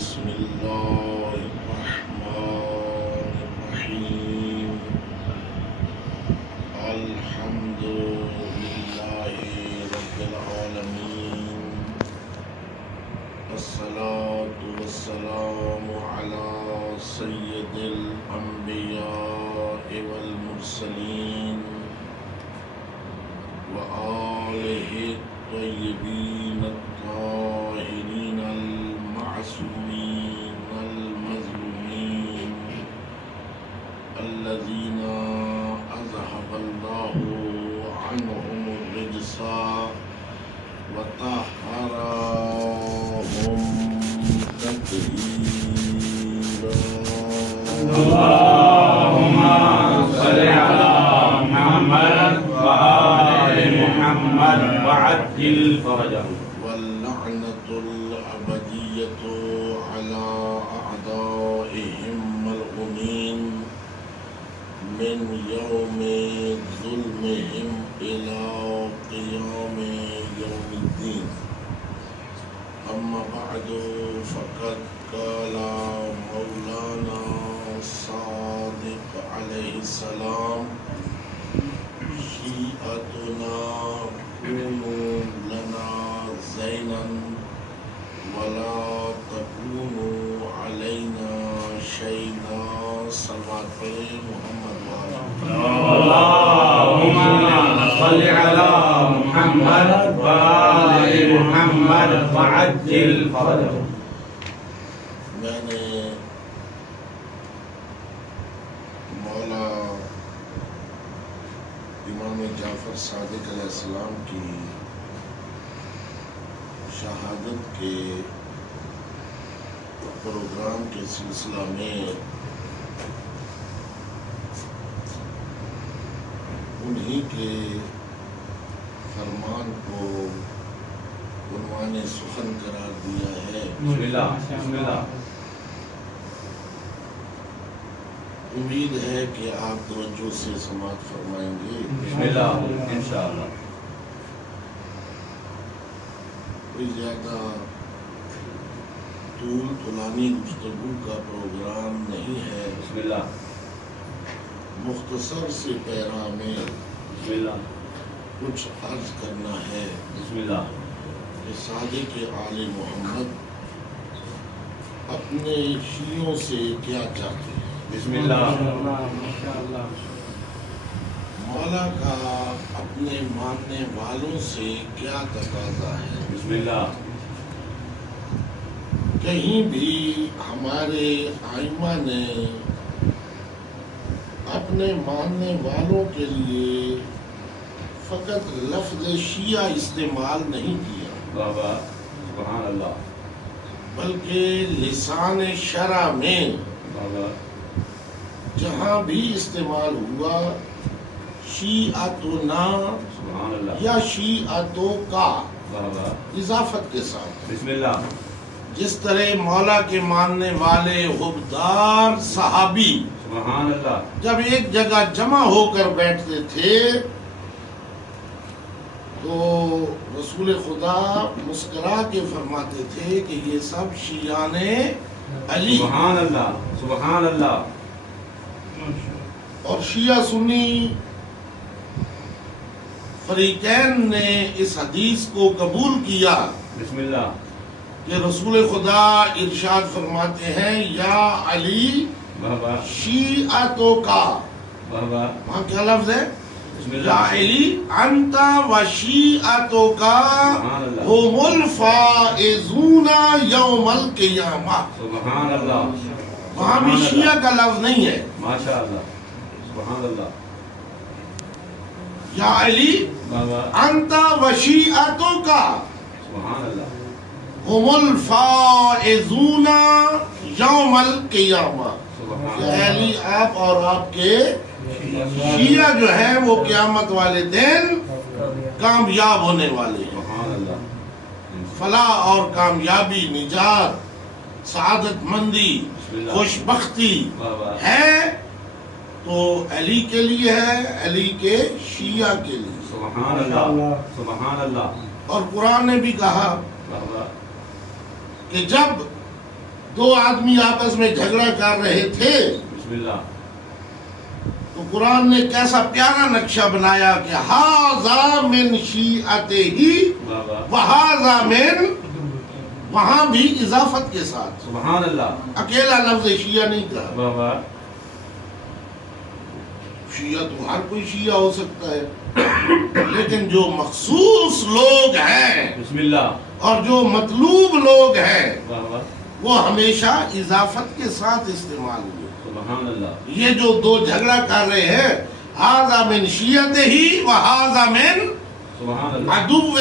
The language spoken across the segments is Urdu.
بسم اللہ الرحمن الرحیم الحمد للہ رب العالمین والصلاة والسلام علی سید الانبیاء والمرسلین وآلہ الطیبین الطاہرین المعصومین المظلومین الذین اذهب اللہ عنہم الرجس وطہرهم تطہیرا اللهم صل على محمد وآل محمد وعجل فرجهم واللعنة الأبدية على أعدائهم ملعونين من يوم ظلمهم إلى قيام يوم الدين أما بعد فقد قال مولانا الصادق عليه السلام شيعتنا كونوا لنا زينا ولا تكونوا علينا شيئا صلوات محمد اللهم صل على محمد وآل محمد وعجل فرجهم. میں نے مولا امام جعفر صادق علیہ السلام کی شہادت کے پروگرام کے سلسلہ میں انہی کے فرمان کو عنوان سخن قرار دیا ہے. بسم اللہ بسم اللہ. امید ہے کہ آپ توجہ سے سماعت فرمائیں گے. بسم اللہ انشاءاللہ. کوئی زیادہ طولانی گفتگو کا پروگرام نہیں ہے. بسم اللہ مختصر سے پیرا میں بسم اللہ کچھ عرض کرنا ہے بسم اللہ. کہ صادق آل محمد اپنے شیعوں سے کیا چاہتے ہیں. بسم اللہ مولا کا اپنے ماننے والوں سے کیا تقاضا ہے. بسم اللہ. کہیں بھی ہمارے ائمہ نے اپنے ماننے والوں کے لیے فقط لفظ شیعہ استعمال نہیں کیا بابا سبحان اللہ. بلکہ لسان شرع میں بابا جہاں بھی استعمال ہوا شیعتنا سبحان اللہ. یا شیعتو کا بابا اضافت کے ساتھ. بسم اللہ. جس طرح مولا کے ماننے والے حبدار صحابی سبحان اللہ. جب ایک جگہ جمع ہو کر بیٹھتے تھے تو رسول خدا مسکرا کے فرماتے تھے کہ یہ سب شیعان علی. سبحان اللہ سبحان اللہ. اور شیعہ سنی فریقین نے اس حدیث کو قبول کیا بسم اللہ. کہ رسول خدا ارشاد فرماتے ہیں یا علی بابا شیعتوں کا. بابا وہاں کیا لفظ ہے. بسم یا اللہ. علی انت و شیعتوں کا سبحان اللہ. هم الفائزون یوم القیامہ. سبحان اللہ. وہاں بھی شیعہ کا لفظ نہیں ہے. ماشاء اللہ. سبحان اللہ. یا علی بابا انت و شیعتوں کا سبحان اللہ. هم الفائزون یوم القیامہ. سبحان کہ اللہ. علی آپ اور آپ کے شیعہ جو ہیں وہ قیامت والے دن کامیاب ہونے والے ہیں. سبحان اللہ. فلاح اور کامیابی، نجات، سعادت مندی، بسم اللہ. خوش بختی بابا ہے تو علی کے لیے ہے، علی کے شیعہ کے لیے. سبحان اللہ سبحان اللہ. اور قرآن نے بھی کہا بابا کہ جب دو آدمی آپس میں جھگڑا کر رہے تھے بسم اللہ تو قرآن نے کیسا پیارا نقشہ بنایا کہ ہاذا من شیعتہ وہذا من، وہاں بھی اضافت کے ساتھ، سبحان اللہ اکیلا لفظ شیعہ نہیں کہا. واہ واہ شیعہ تو ہر کوئی شیعہ ہو سکتا ہے، لیکن جو مخصوص لوگ ہیں بسم اللہ اور جو مطلوب لوگ ہیں واہ واہ وہ ہمیشہ اضافت کے ساتھ استعمال ہوئے. سبحان اللہ یہ جو دو جھگڑا کر رہے ہیں، ہاذا من شیعتہ وہذا من سبحان اللہ عدوہ،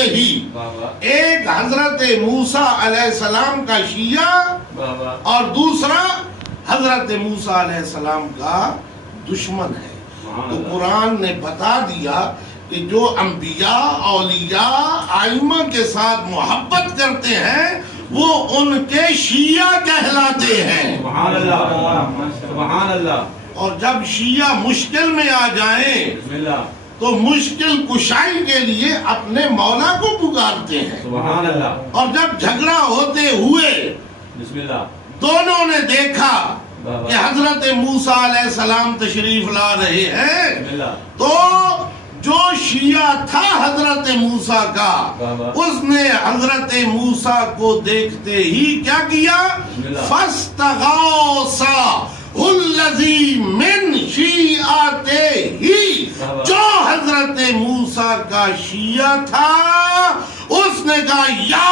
واہ واہ ایک حضرت موسیٰ علیہ السلام کا شیعہ واہ واہ اور دوسرا حضرت موسیٰ علیہ السلام کا دشمن ہے. سبحان تو اللہ قرآن نے بتا دیا کہ جو انبیاء اولیاء ائمہ کے ساتھ محبت کرتے ہیں وہ ان کے شیعہ کہلاتے ہیں. سبحان اللہ سبحان اللہ اور جب شیعہ مشکل میں آ جائیں بسم اللہ تو مشکل کشائی کے لیے اپنے مولا کو پکارتے ہیں. سبحان اللہ اور جب جھگڑا ہوتے ہوئے بسم اللہ دونوں نے دیکھا کہ حضرت موسیٰ علیہ السلام تشریف لا رہے ہیں بسم اللہ تو جو شیعہ تھا حضرت موسیٰ کا اس نے حضرت موسیٰ کو دیکھتے ہی کیا کیا؟ فَاسْتَغَاثَهُ الَّذِي مِنْ شِيعَتِهِ، جو حضرت موسیٰ کا شیعہ تھا اس نے کہا یا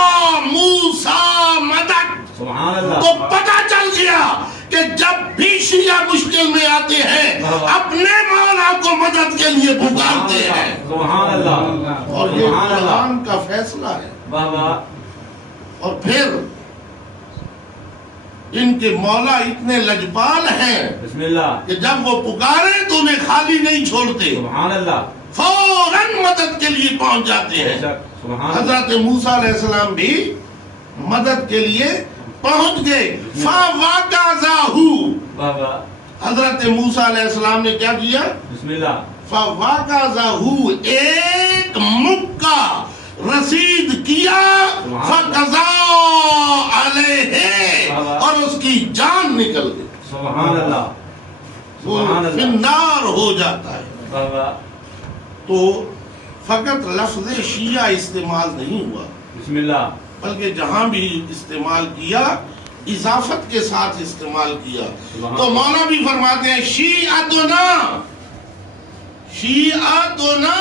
موسیٰ مدد. سبحان اللہ تو پتہ چل گیا کہ جب بھی شیعہ مشکل میں آتے ہیں اپنے مولا کو مدد کے لیے پکارتے ہیں. سبحان اللہ اور یہ قرآن کا فیصلہ ہے. واہ واہ اور پھر ان کے مولا اتنے لجپال ہیں بسم اللہ کہ جب وہ پکارے تو انہیں خالی نہیں چھوڑتے، سبحان اللہ فوراً مدد کے لیے پہنچ جاتے بے ہیں. شک سبحان اللہ حضرت موسیٰ علیہ السلام بھی مدد کے لیے پہنچ گئے. فَوَقَذَهُ، واہ واہ حضرت موسیٰ علیہ السلام نے کیا کیا؟ بسم اللہ فَوَقَذَهُ، ایک مکہ رسید کیا، فَقَضَى عَلَيْهِ، اور اس کی جان نکل گئی، سبحان اللہ وہ سبحان اللہ فنار ہو جاتا ہے. واہ واہ تو فقط لفظ شیعہ استعمال نہیں ہوا بسم اللہ بلکہ جہاں بھی استعمال کیا اضافت کے ساتھ استعمال کیا. تو مولا بھی فرماتے ہیں شیعتنا شیعتنا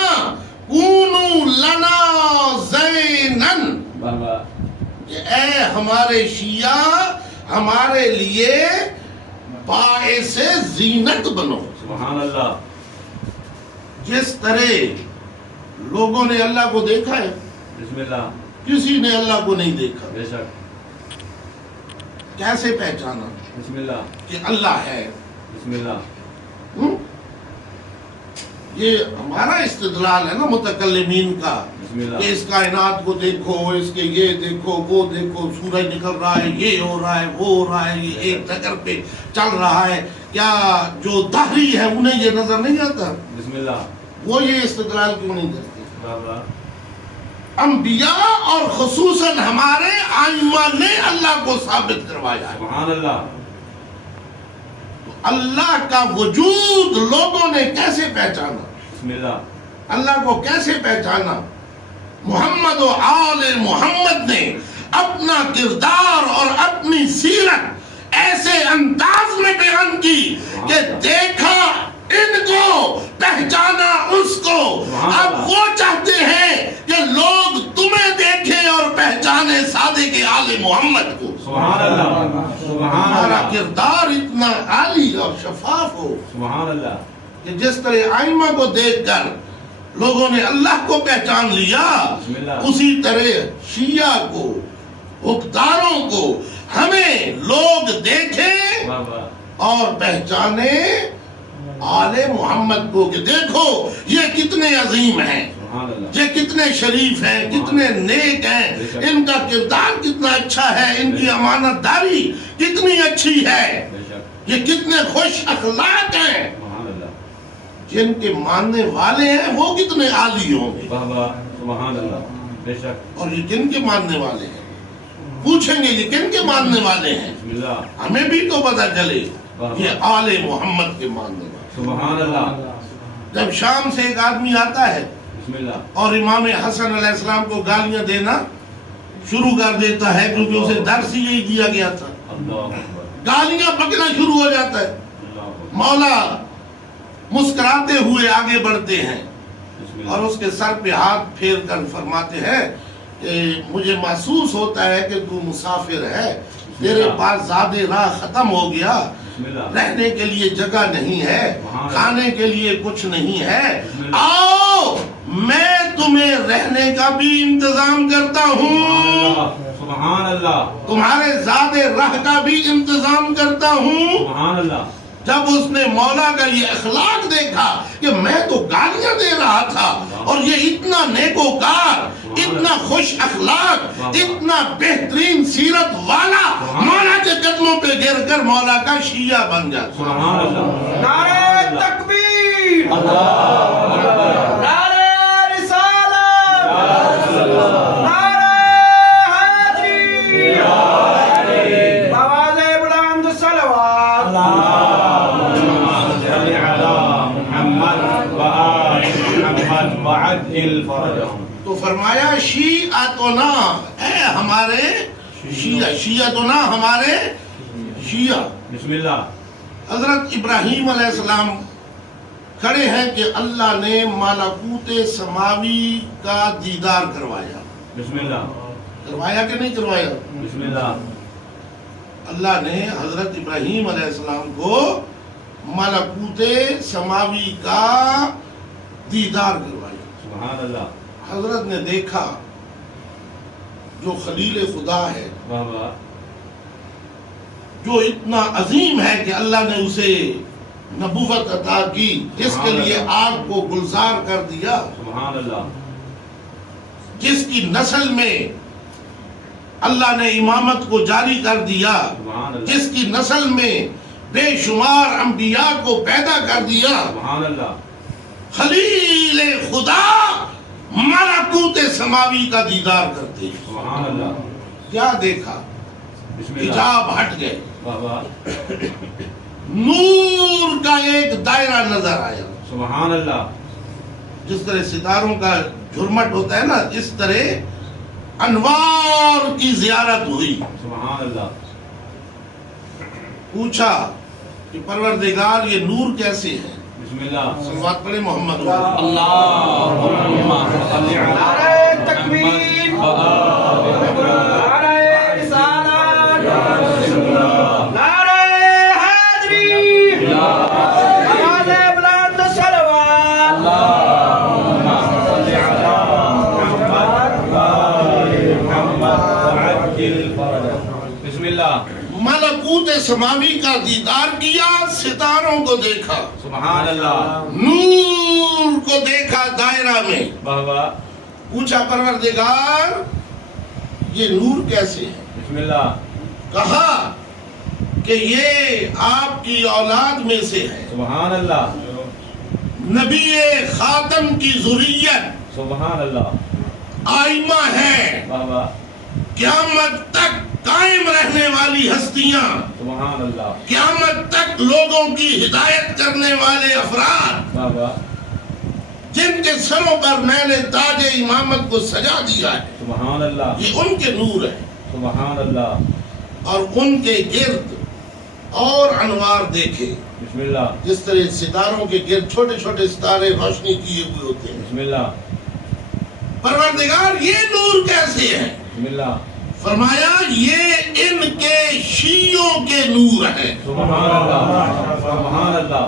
کونو لنا زینن، واہ واہ کہ اے ہمارے شیعہ ہمارے لیے باعث زینت بنو. سبحان اللہ. جس طرح لوگوں نے اللہ کو دیکھا ہے، بسم اللہ. کسی نے اللہ کو نہیں دیکھا. بے شک. کیسے پہچانا بسم اللہ. کہ اللہ ہے؟ بسم اللہ. یہ ہمارا استدلال ہے نا متکلمین کا، بسم اللہ. کہ اس کائنات کو دیکھو، اس کے یہ دیکھو، وہ دیکھو، سورج نکل رہا ہے، یہ ہو رہا ہے، وہ ہو رہا ہے، یہ ایک ٹکر پہ چل رہا ہے. کیا جو دہری ہے انہیں یہ نظر نہیں آتا؟ بسم اللہ. وہ یہ استدلال کیوں نہیں کرتے؟ واہ واہ. انبیاء اور خصوصاً ہمارے ائمہ نے اللہ کو ثابت کروایا ہے. سبحان اللہ. اللہ کا وجود لوگوں نے کیسے پہچانا؟ بسم اللہ. اللہ کو کیسے پہچانا؟ محمد و آل محمد نے اپنا کردار اور اپنی سیرت ایسے انداز میں بیان کی کہ دیکھا ان کو، پہچانا اس کو. اب وہ چاہتے ہیں کہ لوگ تمہیں دیکھیں اور پہچانے صادق آل محمد کو. سبحان اللہ. سبحان ہمارا اللہ. کردار اتنا عالی اور شفاف ہو سبحان اللہ. کہ جس طرح ائمہ کو دیکھ کر لوگوں نے اللہ کو پہچان لیا، بسم اللہ. اسی طرح شیعہ کو، حکمرانوں کو ہمیں لوگ دیکھیں واہ واہ. اور پہچانے آل محمد کو کہ دیکھو یہ کتنے عظیم ہیں، سبحان اللہ. یہ کتنے شریف ہیں، کتنے نیک ہیں، ان کا کردار کتنا اچھا ہے، ان کی امانت داری کتنی اچھی ہے، بے شک. یہ کتنے خوش اخلاق ہیں. سبحان اللہ. جن کے ماننے والے ہیں وہ کتنے عالی ہوں گے، واہ واہ. سبحان اللہ. بے شک. اور یہ جن کے ماننے والے ہیں پوچھیں گے یہ کن کے ماننے والے ہیں؟ بسم اللہ ہمیں بھی تو پتہ چلے یہ آل محمد کے ماننے والے۔ سبحان اللہ جب شام سے ایک آدمی آتا ہے بسم اللہ اور امام حسن علیہ السلام کو گالیاں دینا شروع کر دیتا ہے، کیونکہ اسے درس ہی یہی دیا گیا تھا، اللہ اکبر گالیاں بکنا شروع ہو جاتا ہے، اللہ اکبر مولا مسکراتے ہوئے آگے بڑھتے ہیں بسم اور اللہ اس کے سر پہ ہاتھ پھیر کر فرماتے ہیں کہ مجھے محسوس ہوتا ہے کہ تو مسافر ہے، تیرے پاس زیادہ راہ ختم ہو گیا، بسم اللہ رہنے کے لیے جگہ نہیں ہے، سبحان اللہ۔ کھانے کے لیے کچھ نہیں ہے، بسم اللہ۔ آؤ میں تمہیں رہنے کا بھی انتظام کرتا ہوں، سبحان اللہ تمہارے زیادہ راہ کا بھی انتظام کرتا ہوں۔ سبحان اللہ جب اس نے مولا کا یہ اخلاق دیکھا کہ میں تو گالیاں دے رہا تھا اور یہ اتنا نیکوکار، اتنا خوش اخلاق، اتنا بہترین سیرت والا، مولا کے قدموں پہ گر کر مولا کا شیعہ بن جاتا۔ سبحان اللہ نعرہ تکبیر، اللہ اکبر نعرہ رسالت، نعرہ حیدری، آواز بلند صلوات۔ صل علی محمد وآل محمد وعجل فرجهم۔ تو فرمایا شیعتنا، اے ہمارے شیعہ، شیعتنا ہمارے شیعہ۔ بسم اللہ حضرت ابراہیم علیہ السلام کھڑے ہیں کہ اللہ نے ملکوت سماوی کا دیدار کروایا، بسم اللہ کروایا کہ نہیں کروایا؟ بسم اللہ اللہ نے حضرت ابراہیم علیہ السلام کو ملکوت سماوی کا دیدار کروایا۔ سبحان اللہ حضرت نے دیکھا جو خلیل خدا ہے، واہ واہ جو اتنا عظیم ہے کہ اللہ نے اسے نبوت عطا کی، جس کے لیے آگ کو گلزار کر دیا، سبحان اللہ جس کی نسل میں اللہ نے امامت کو جاری کر دیا، سبحان اللہ جس کی نسل میں بے شمار انبیاء کو پیدا کر دیا، سبحان اللہ خلیل خدا ملکوت سماوی کا دیدار کرتے ہیں۔ سبحان اللہ کیا دیکھا؟ بسم اللہ حجاب ہٹ گئے، واہ واہ نور کا ایک دائرہ نظر آیا، سبحان اللہ جس طرح ستاروں کا جھرمٹ ہوتا ہے نا، اس طرح انوار کی زیارت ہوئی۔ سبحان اللہ پوچھا کہ پروردگار یہ نور کیسے ہے؟ بسم اللہ صلوات پڑھے محمد۔ اللہم صل علی نعرہ تکبیر، نعرہ رسالت، نعرہ حیدری، آواز بلند صلوات۔ صل علی محمد وآل محمد وعجل فرجهم۔ بسم اللہ ملکوت سماوی کا دیدار کیا، ستاروں کو دیکھا، سبحان اللہ نور کو دیکھا دائرہ میں۔ واہ واہ پوچھا پروردگار یہ نور کیسے ہے؟ بسم اللہ کہا کہ یہ آپ کی اولاد میں سے ہے، سبحان اللہ نبی خاتم کی ذریت، سبحان اللہ آئمہ ہے، واہ واہ قیامت تک قائم رہنے والی ہستیاں، سبحان اللہ قیامت تک لوگوں کی ہدایت کرنے والے افراد، واہ واہ جن کے سروں پر میں نے تاج امامت کو سجا دیا ہے، سبحان اللہ یہ ان کے نور ہے، سبحان اللہ اور ان کے گرد اور انوار دیکھے، بسم اللہ جس طرح ستاروں کے گرد چھوٹے چھوٹے ستارے روشنی کیے ہوئے ہوتے ہیں۔ بسم اللہ پروردگار یہ نور کیسے ہے؟ بسم اللہ فرمایا یہ ان کے شیعوں کے نور ہیں۔ سبحان اللہ سبحان اللہ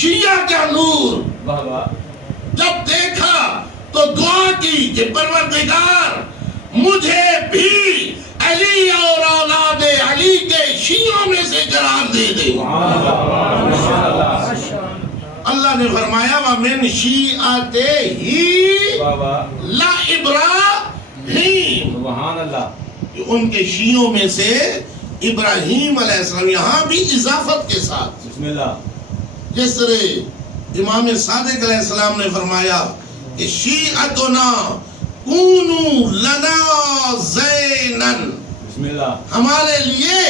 شیعہ کا نور واہ واہ جب دیکھا تو دعا کی کہ پروردگار مجھے بھی علی اور اولاد علی کے شیعوں میں سے قرار دے دے۔ سبحان اللہ سبحان اللہ اللہ نے فرمایا وَمِن شِیعَتِهِ واہ واہ لا ابراہیم، سبحان اللہ ان کے شیعوں میں سے ابراہیم علیہ السلام، یہاں بھی اضافت کے ساتھ، بسم اللہ جس طرح امام صادق علیہ السلام نے فرمایا کہ شیعتنا کونو لنا زینن، بسم اللہ ہمارے لیے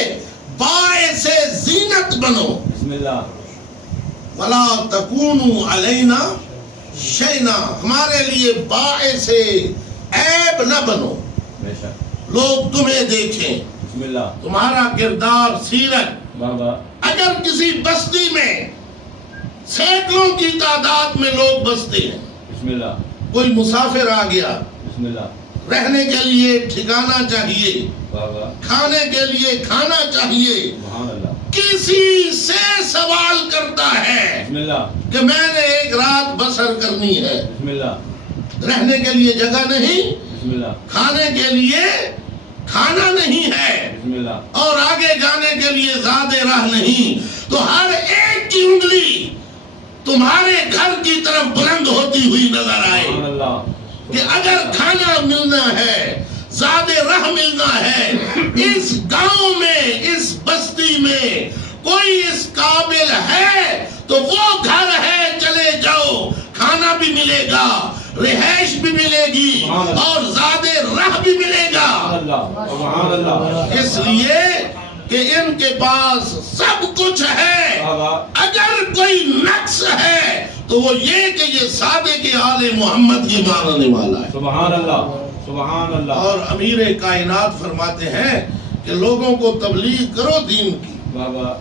باعث زینت بنو بسم اللہ ولا تکونوا علینا شینا، ہمارے لیے باعث عیب نہ بنو، بے شک لوگ تمہیں دیکھیں، بسم اللہ تمہارا کردار سیرت۔ بابا اگر کسی بستی میں سینکڑوں کی تعداد میں لوگ بستے ہیں، بسم اللہ کوئی مسافر آ گیا، بسم اللہ رہنے کے لیے ٹھکانہ چاہیے، بابا کھانے کے لیے کھانا چاہیے، سبحان اللہ کسی سے سوال کرتا ہے بسم اللہ کہ میں نے ایک رات بسر کرنی ہے، بسم اللہ رہنے کے لیے جگہ نہیں، بسم اللہ کھانے کے لیے کھانا نہیں ہے، بسم اللہ اور آگے جانے کے لیے زیادہ راہ نہیں، تو ہر ایک کی انگلی تمہارے گھر کی طرف بلند ہوتی ہوئی نظر آئے سبحان اللہ کہ اگر کھانا ملنا ہے، زیادہ راہ ملنا ہے، اس گاؤں میں، اس بستی میں کوئی اس قابل ہے تو وہ گھر ہے، چلے جاؤ، کھانا بھی ملے گا، رہائش بھی ملے گی اور زیادہ راہ بھی ملے گا۔ سبحان اللہ اس لیے کہ ان کے پاس سب کچھ ہے، بابا اگر کوئی نقص ہے تو وہ یہ کہ یہ سادے کے آل محمد کی ماننے والا ہے۔ سبحان اللہ سبحان اللہ اور امیر کائنات فرماتے ہیں کہ لوگوں کو تبلیغ کرو دین کی، بابا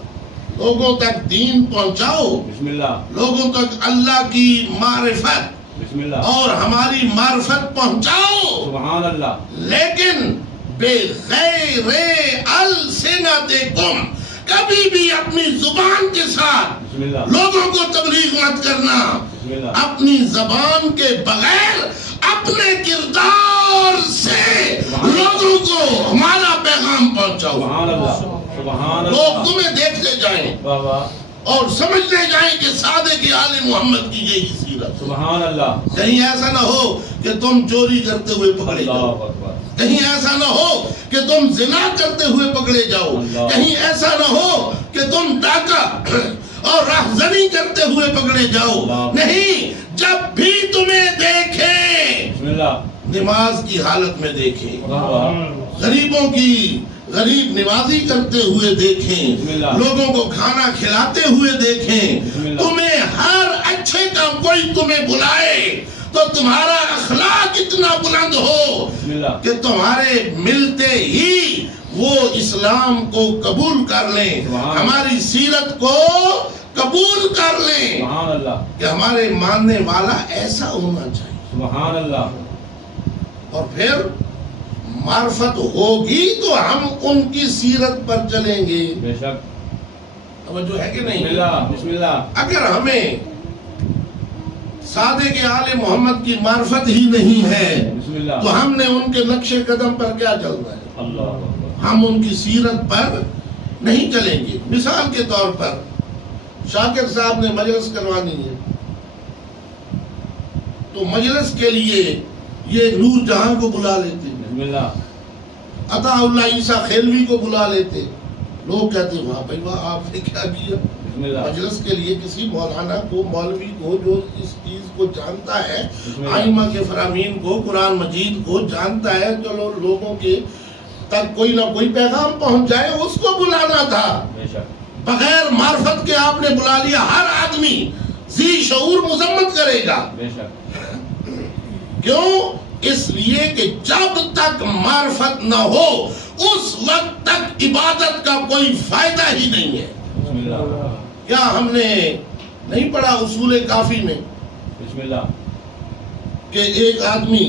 لوگوں تک دین پہنچاؤ، بسم اللہ لوگوں تک اللہ کی معرفت بسم اللہ اور ہماری معرفت پہنچاؤ، سبحان اللہ لیکن بغیر السنتکم، کبھی بھی اپنی زبان کے ساتھ بسم اللہ لوگوں کو تبلیغ مت کرنا، بسم اللہ اپنی زبان کے بغیر اپنے کردار سے لوگوں کو ہمارا پیغام پہنچاؤ، سبحان اللہ سبحان لوگ اللہ تمہیں دیکھتے جائیں بابا اور سمجھتے جائیں کہ سادے کے آل محمد کی یہی سیرت۔ سبحان اللہ کہیں ایسا نہ ہو کہ تم چوری کرتے ہوئے پکڑے جاؤ، اللہ اکبر کہیں ایسا نہ ہو کہ تم زنا کرتے ہوئے پکڑے جاؤ، اللہ۔ کہیں ایسا نہ ہو کہ تم ڈاکہ اور راہزنی کرتے ہوئے پکڑے جاؤ، اللہ۔ نہیں، جب بھی تمہیں دیکھیں بسم اللہ نماز کی حالت میں دیکھیں، بابا غریبوں کی غریب نوازی کرتے ہوئے دیکھیں، بسم اللہ۔ لوگوں کو کھانا کھلاتے ہوئے دیکھیں، بسم اللہ۔ تمہیں ہر اچھے کا کوئی تمہیں بلائے تو تمہارا اخلاق اتنا بلند ہو بسم اللہ کہ تمہارے ملتے ہی وہ اسلام کو قبول کر لیں، سبحان ہماری سیرت کو قبول کر لیں سبحان اللہ کہ ہمارے ماننے والا ایسا ہونا چاہیے، سبحان اللہ اور پھر معرفت ہوگی تو ہم ان کی سیرت پر چلیں گے۔ بے شک توجہ ہے کہ بسم نہیں؟ اللہ بسم اللہ اگر ہمیں سادے کے آل محمد کی معرفت ہی نہیں ہے بسم اللہ تو ہم نے ان کے نقش قدم پر کیا چلنا ہے؟ اللہ اکبر ہم ان کی سیرت پر نہیں چلیں گے۔ مثال کے طور پر شاکر صاحب نے مجلس کروانی ہے تو مجلس کے لیے یہ نور جہاں کو بلا لیتے، بسم اللہ عطا اللہ عیسیٰ خیلوی کو بلا لیتے، لوگ کہتے ہیں وہاں بھائی وہاں آپ نے کیا کیا؟ بسم اللہ مجلس کے لیے کسی مولانا کو، مولوی کو جو اس چیز کو جانتا ہے، بسم اللہ۔ آئمہ کے فرامین کو، قرآن مجید کو جانتا ہے، چلو لوگوں کے تک کوئی نہ کوئی پیغام پہنچ جائے، اس کو بلانا تھا۔ بے شک بغیر معرفت کے آپ نے بلا لیا، ہر آدمی ذی شعور مذمت کرے گا۔ بے شک کیوں؟ اس لیے کہ جب تک معرفت نہ ہو اس وقت تک عبادت کا کوئی فائدہ ہی نہیں ہے۔ بسم اللہ کیا ہم نے نہیں پڑھا اصول کافی میں بسم اللہ کہ ایک آدمی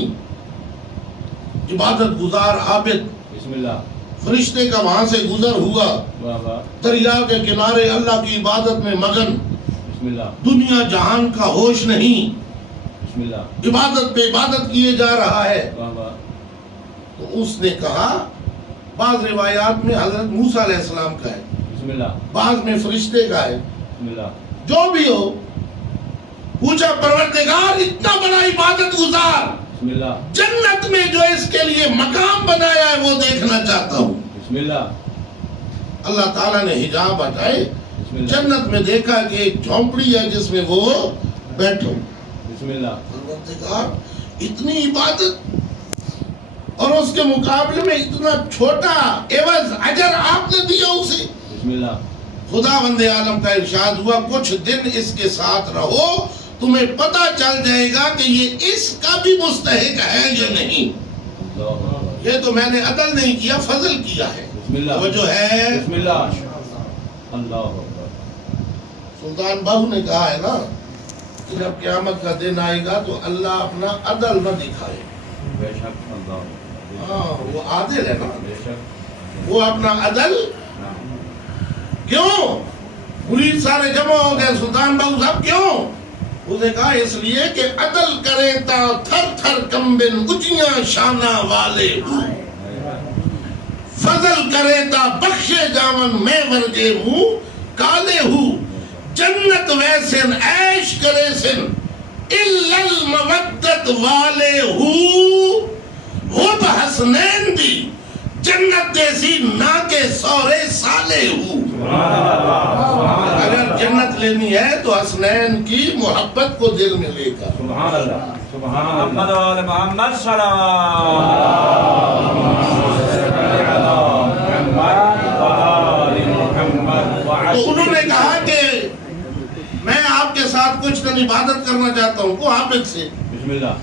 عبادت گزار عابد، بسم اللہ فرشتے کا وہاں سے گزر ہوا، بابا دریا کے کنارے اللہ کی عبادت میں مگن، بسم اللہ دنیا جہان کا ہوش نہیں، بسم اللہ عبادت پہ عبادت کیے جا رہا ہے، بابا تو اس نے کہا، بعض روایات میں حضرت موسیٰ علیہ السلام کا ہے، بسم اللہ بعض میں فرشتے کا ہے، بسم اللہ جو بھی ہو، پوچھا پروردگار اتنا بڑا عبادت گزار بسم اللہ جنت میں جو اس کے لیے مقام بنایا ہے وہ دیکھنا چاہتا ہوں۔ بسم اللہ اللہ تعالیٰ نے حجاب ہٹائے، بسم اللہ جنت میں دیکھا کہ ایک جھونپڑی ہے جس میں وہ بیٹھو، بسم اللہ پروردگار اتنی عبادت، اور اس کے مقابلے میں اتنا چھوٹا عوض اجر آپ نے دیا اسے. بسم اللہ. خدا بند عالم کا ارشاد ہوا کچھ دن اس کے ساتھ رہو تمہیں پتہ چل جائے گا کہ یہ اس کا بھی مستحق ہے یا نہیں. اللہ. یہ تو میں نے عدل نہیں کیا فضل کیا ہے. بسم اللہ. وہ جو ہے بسم اللہ. اللہ. سلطان بہو نے کہا ہے نا کہ جب قیامت کا دن آئے گا تو اللہ اپنا عدل نہ دکھائے. بے شک. اللہ. ہاں وہ عادل ہے نا, بے شک. وہ اپنا عدل کیوں مرید سارے جمع ہو گئے سلطان بہو صاحب کیوں؟ اس نے کہا اس لیے کہ عدل کرے تا تھر تھر کمبن اچیاں شانہ والے ہوں, فضل کرے تا بخشے جامن میں ورگے ہوں کالے ہوں, جنت ویسن عیش کرے سن الا المودت والے ہوں, وہ حسنین دی جنت جیسی نہ کے سورے سالے ہوں. اگر جنت لینی ہے تو حسنین کی محبت کو دل میں لے کر. سبحان اللہ. سبحان محمد اللہ. وآل محمد صلوات. تو انہوں نے کہا کہ میں آپ کے ساتھ کچھ دن عبادت کرنا چاہتا ہوں کو عابد سے. بسم اللہ.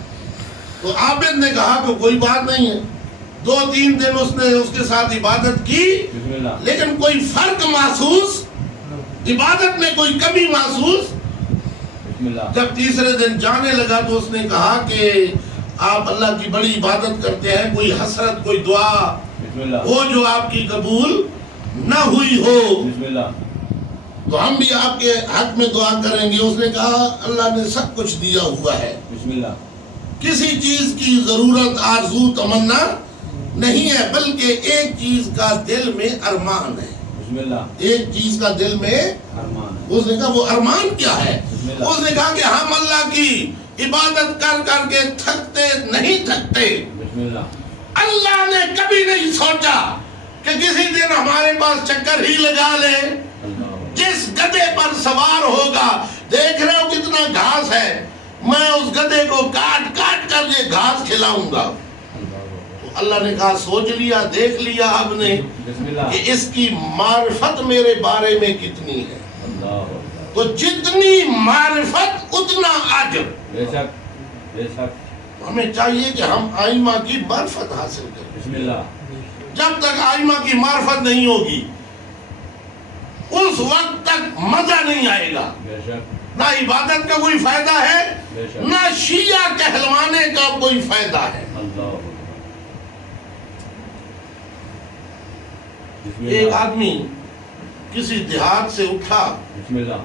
تو عابد نے کہا کہ کوئی بات نہیں ہے. 2-3 دن اس نے اس کے ساتھ عبادت کی بسم اللہ. لیکن کوئی فرق محسوس, عبادت میں کوئی کمی محسوس. بسم اللہ. جب تیسرے دن جانے لگا تو اس نے کہا کہ آپ اللہ کی بڑی عبادت کرتے ہیں, کوئی حسرت کوئی دعا بسم اللہ. وہ جو آپ کی قبول نہ ہوئی ہو بسم اللہ. تو ہم بھی آپ کے حق میں دعا کریں گے. اس نے کہا اللہ نے سب کچھ دیا ہوا ہے, بسم اللہ. کسی چیز کی ضرورت آرزو تمنا نہیں ہے, بلکہ ایک چیز کا دل میں ارمان ہے. بسم اللہ. ایک چیز کا دل میں ارمان. اس نے کہا وہ ارمان کیا ہے؟ بسم اللہ. اس نے کہا کہ ہم اللہ کی عبادت کر کر کے تھکتے نہیں تھکتے. بسم اللہ. اللہ نے کبھی نہیں سوچا کہ کسی دن ہمارے پاس چکر ہی لگا لے. اللہ. جس گدھے پر سوار ہوگا, دیکھ رہے ہو کتنا گھاس ہے, میں اس گدھے کو کاٹ کاٹ کر یہ گھاس کھلاؤں گا. تو اللہ نے کہا سوچ لیا, دیکھ لیا اب نے بسم اللہ. کہ اس کی معرفت میرے بارے میں کتنی ہے. اللہ. تو جتنی معرفت اتنا اجر. بے شک. بے شک. ہمیں چاہیے کہ ہم آئمہ کی معرفت حاصل کریں. بسم اللہ. جب تک آئمہ کی معرفت نہیں ہوگی اس وقت تک مزہ نہیں آئے گا. بے شک. نہ عبادت کا کوئی فائدہ ہے, بے شک. نہ شیعہ کہلوانے کا کوئی فائدہ ہے. اللہ. بسم ایک اللہ. آدمی کسی دیہات سے اٹھا بسم اللہ.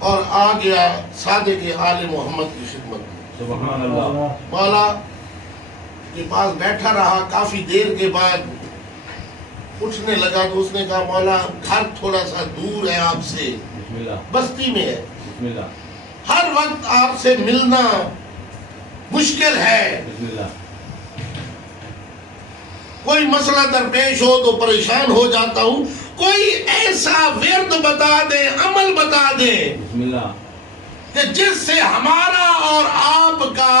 اور آ گیا صادق آل محمد کی خدمت میں. سبحان اللہ. مولا کے پاس بیٹھا رہا, کافی دیر کے بعد اٹھنے لگا تو اس نے کہا مولا گھر تھوڑا سا دور ہے آپ سے, بسم اللہ. بستی میں ہے, بسم اللہ. ہر وقت آپ سے ملنا مشکل ہے, بسم اللہ. کوئی مسئلہ درپیش ہو تو پریشان ہو جاتا ہوں, کوئی ایسا ورد بتا دے, عمل بتا دے بسم اللہ. کہ جس سے ہمارا اور آپ کا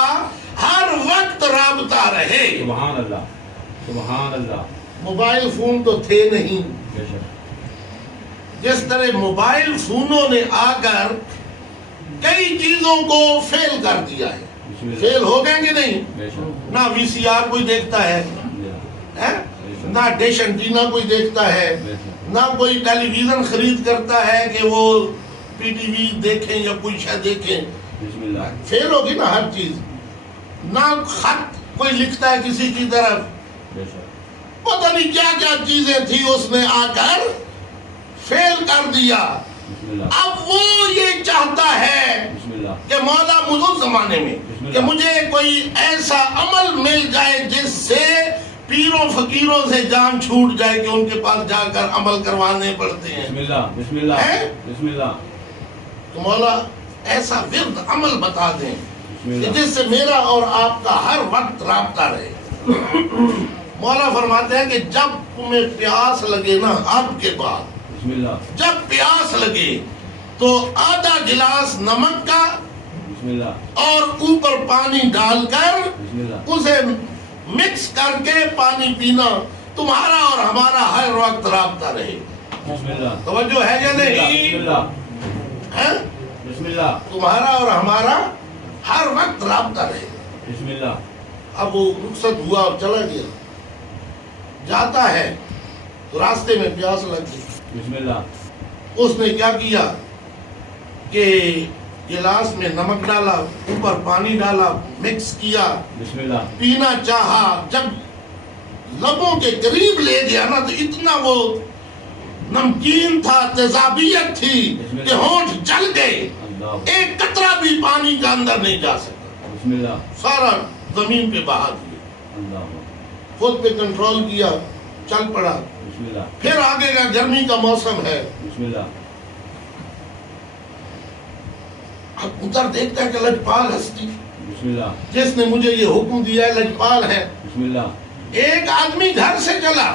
ہر وقت رابطہ رہے. سبحان اللہ. سبحان اللہ. موبائل فون تو تھے نہیں. بے شک. جس طرح موبائل فونوں نے آ کر کئی چیزوں کو فیل کر دیا ہے. بسم اللہ. فیل ہو گئے کہ نہیں؟ بے شک. نہ وی سی آر کوئی دیکھتا ہے, نہ ڈش انٹینا کوئی دیکھتا ہے, بے شک. نہ کوئی ٹیلی ویژن خرید کرتا ہے کہ وہ پی ٹی وی دیکھیں یا کوئی شے دیکھیں. بسم اللہ. فیل ہوگی نا ہر چیز. نہ خط کوئی لکھتا ہے کسی کی طرف, بے شک. پتہ نہیں کیا کیا چیزیں تھی اس نے آ کر فیل کر دیا. بسم اللہ. اب وہ یہ چاہتا ہے بسم اللہ. کہ مولا مجھے زمانے میں کہ مجھے کوئی ایسا عمل مل جائے جس سے پیروں فقیروں سے جان چھوٹ جائے کہ ان کے پاس جا کر عمل کروانے پڑتے ہیں. بسم اللہ. بسم اللہ. ہیں؟ بسم اللہ. تو مولا ایسا ورد عمل بتا دیں بسم کہ اللہ. جس سے میرا اور آپ کا ہر وقت رابطہ رہے. مولا فرماتے ہیں کہ جب تمہیں پیاس لگے نا اب کے بعد, بسم اللہ. جب پیاس لگے تو آدھا گلاس نمک کا بسم اللہ. اور اوپر پانی ڈال کر بسم اللہ. اسے مکس کر کے پانی پینا تمہارا اور ہمارا ہر وقت رابطہ رہے. بسم اللہ. توجہ ہے یا بسم نہیں؟ اللہ. ہیں؟ بسم اللہ. تمہارا اور ہمارا ہر وقت رابطہ رہے. بسم اللہ. اب وہ رخصت ہوا اور چلا گیا. جاتا ہے تو راستے میں پیاس لگ گئی. بسم اللہ. اس نے کیا کیا کہ گلاس میں نمک ڈالا, اوپر پانی ڈالا, مکس کیا, بسم اللہ. پینا چاہا. جب لبوں کے قریب لے گیا نا تو اتنا وہ نمکین تھا, تیزابیت تھی کہ ہونٹ جل گئے. اللہ. ایک قطرہ بھی پانی کا اندر نہیں جا سکا. بسم اللہ. سارا زمین پہ بہا دیا. اللہ. خود پہ کنٹرول کیا, چل پڑا. بسم اللہ. پھر آگے کا گرمی کا موسم ہے. بسم اللہ. اب ادھر دیکھتا ہے کہ لجپال ہستی بسم اللہ. جس نے مجھے یہ حکم دیا ہے لجپال ہے. بسم اللہ. ایک آدمی گھر سے چلا.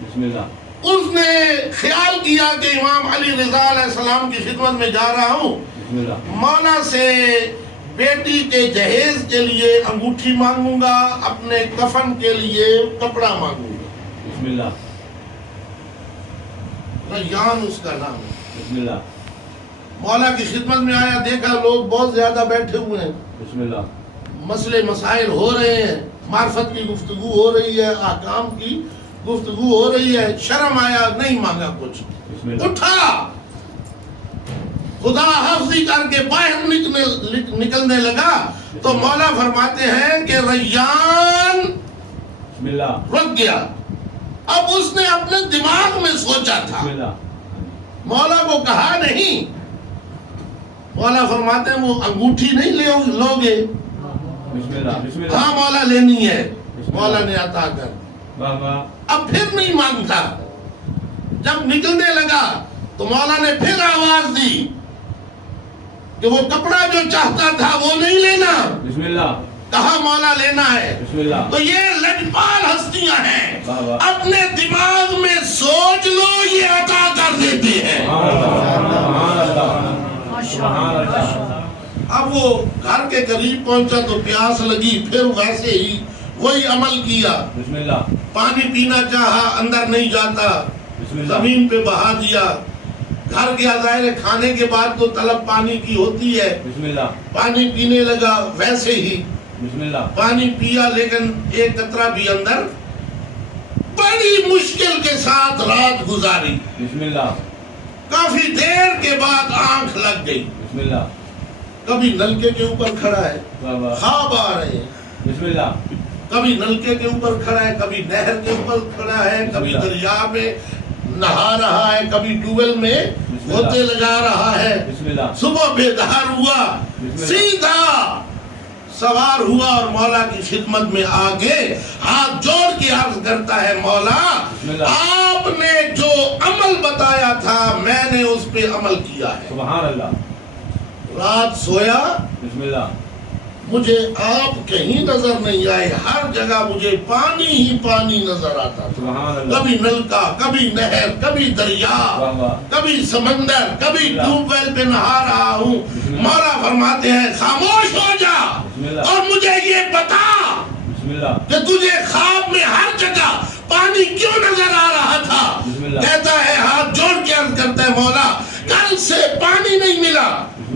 بسم اللہ. اس نے خیال کیا کہ امام علی رضا علیہ السلام کی خدمت میں جا رہا ہوں, بسم اللہ. مولا سے بیٹی کے جہیز کے لیے انگوٹھی مانگوں گا, اپنے کفن کے لیے کپڑا مانگوں گا. بسم اللہ. ریان اس کا نام ہے. بسم اللہ. مولا کی خدمت میں آیا, دیکھا لوگ بہت زیادہ بیٹھے ہوئے ہیں, بسم اللہ. مسئلے مسائل ہو رہے ہیں, معرفت کی گفتگو ہو رہی ہے, احکام کی گفتگو ہو رہی ہے. شرم آیا, نہیں مانگا کچھ, بسم اللہ. اٹھا, خدا حافظی کر کے باہر نکلنے لگا تو مولا فرماتے ہیں کہ ریان بسم اللہ. رک گیا. اب اس نے اپنے دماغ میں سوچا تھا, بسم اللہ. مولا کو کہا نہیں. مولا فرماتے ہیں وہ انگوٹھی نہیں لوگے. بسم اللہ. بسم اللہ. ہاں مولا لینی ہے. مولا نے عطا کر. واہ واہ. اب پھر نہیں مانگتا. جب نکلنے لگا تو مولا نے پھر آواز دی کہ وہ کپڑا جو چاہتا تھا وہ نہیں لینا. بسم اللہ. کہا مولا لینا ہے. بسم اللہ. تو یہ لجپال ہستیاں ہیں, واہ واہ. اپنے دماغ میں سوچ لو یہ عطا کر دیتے ہیں. سبحان اللہ. سبحان اللہ. اب وہ گھر کے قریب پہنچا تو پیاس لگی, پھر ویسے ہی وہی عمل کیا. بسم اللہ. پانی پینا چاہا, اندر نہیں جاتا, بسم اللہ. زمین پہ بہا دیا. گھر گیا, ظاہر کھانے کے بعد تو طلب پانی کی ہوتی ہے, بسم اللہ. پانی پینے لگا. ویسے ہی بسم اللہ. پانی پیا لیکن ایک قطرہ بھی اندر. بڑی مشکل کے ساتھ رات گزاری. بسم اللہ. کافی دیر کے بعد آنکھ لگ گئی. بسم اللہ. کبھی نلکے کے اوپر کھڑا ہے, واہ واہ. خواب آ رہے ہیں. بسم اللہ. کبھی نلکے کے اوپر کھڑا ہے, کبھی نہر کے اوپر کھڑا ہے, کبھی دریا میں نہا رہا ہے, کبھی ٹیوبویل میں ہوتے لگا رہا ہے. بسم اللہ. صبح بیدار ہوا, سیدھا سوار ہوا اور مولا کی خدمت میں آ کے ہاتھ جوڑ کے عرض کرتا ہے, مولا آپ نے جو عمل بتایا تھا میں نے اس پہ عمل کیا ہے. سبحان اللہ. رات سویا, بسم اللہ. مجھے آپ کہیں نظر نہیں آئے, ہر جگہ مجھے پانی ہی پانی نظر آتا تھا. سبحان اللہ. کبھی نلکا, کبھی نہر, کبھی دریا, واہ واہ. کبھی سمندر, کبھی ٹیوب ویل پہ نہا رہا ہوں. مولا فرماتے ہیں خاموش ہو جا اور مجھے یہ بتا بسم اللہ. کہ تجھے خواب میں ہر جگہ پانی کیوں نظر آ رہا تھا. کہتا ہے, ہاتھ جوڑ کے عرض کرتا ہے, مولا کل سے پانی نہیں ملا,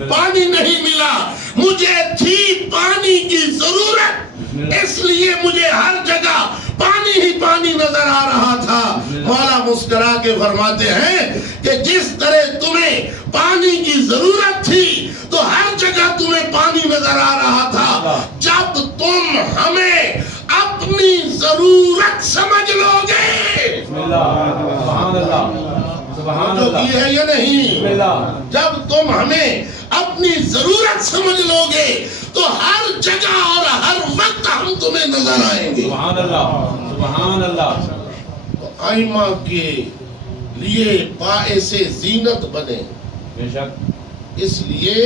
پانی نہیں ملا, مجھے تھی پانی کی ضرورت, اس لیے مجھے ہر جگہ پانی ہی پانی نظر آ رہا تھا. مولا مسکرا کے فرماتے ہیں کہ جس طرح تمہیں پانی کی ضرورت تھی تو ہر جگہ تمہیں پانی نظر آ رہا تھا. جب تم ہمیں اپنی ضرورت سمجھ لو گے. بسم اللہ. سبحان اللہ. سبحان جو اللہ. کی ہے یا بسم نہیں, اللہ. جب تم ہمیں اپنی ضرورت سمجھ لو گے تو ہر جگہ اور ہر وقت ہم تمہیں نظر آئیں گے. سبحان اللہ. سبحان اللہ. تو آئمہ کے لیے باعث زینت بنے, بے شک. اس لیے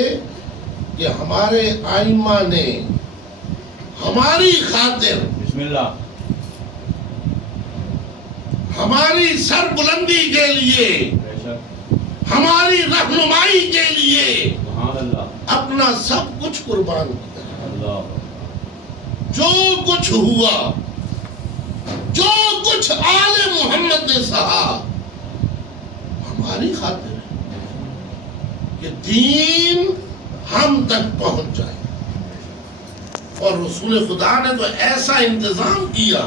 کہ ہمارے آئمہ نے ہماری خاطر, بسم اللہ. ہماری سر بلندی کے لیے, بے شک. ہماری رہنمائی کے لیے سبحان اللہ. اپنا سب کچھ قربان کیا. اللہ. جو کچھ ہوا جو کچھ آل محمد نے سہا ہماری خاطر ہے کہ دین ہم تک پہنچ جائے. اور رسول خدا نے تو ایسا انتظام کیا